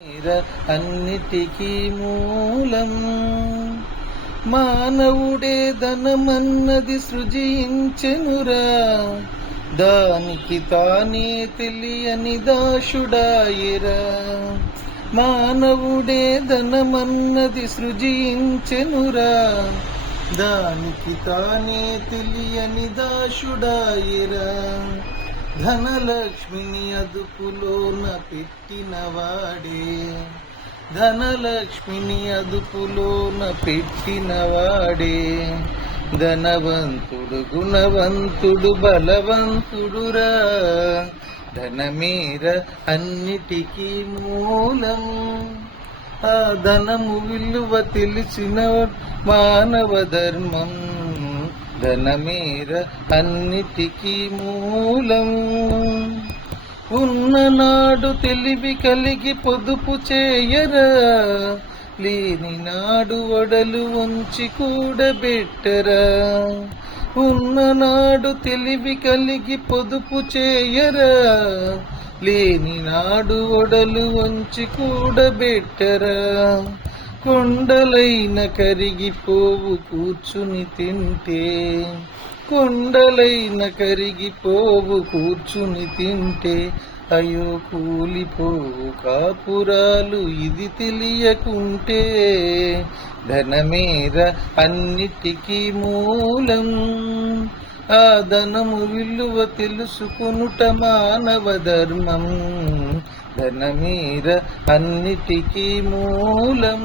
అన్నిటికీ మూలం మానవుడే ధనమన్నది సృజించెనురా, దానికి తానే తెలియని దాసుడాయిరా. మానవుడే ధనమన్నది సృజించెనురా, దానికి తానే తెలియని దాసుడాయిరా. ధనలక్ష్మిని అదుపులోన పెట్టినవాడే, ధనలక్ష్మిని అదుపులోన పెట్టినవాడే. ధనవంతుడు గుణవంతుడు బలవంతుడురా, ధనమేర అన్నిటికీ మూలం. ఆ ధనము విలువ తెలిసిన మానవ ధర్మం, ధనమేర అన్నిటికీ మూలం. ఉన్ననాడు తెలివి కలిగి పొదుపు చేయరా, లేని నాడు ఒడలు వంచి కూడబెట్టరా. ఉన్ననాడు తెలివి కలిగి పొదుపు చేయరా, లేని నాడు ఒడలు వంచి కూడబెట్టరా. కొండలైన కరిగిపోవు కూర్చుని తింటే, కొండలైన కరిగిపోవు కూర్చుని తింటే. అయ్యో కూలిపోవు కాపురాలు ఇది తెలియకుంటే. ధనమేర అన్నిటికీ మూలం, ఆ ధనము విలువ తెలుసుకొనుట మానవ ధర్మం. ధనమేర అన్నిటికీ మూలం.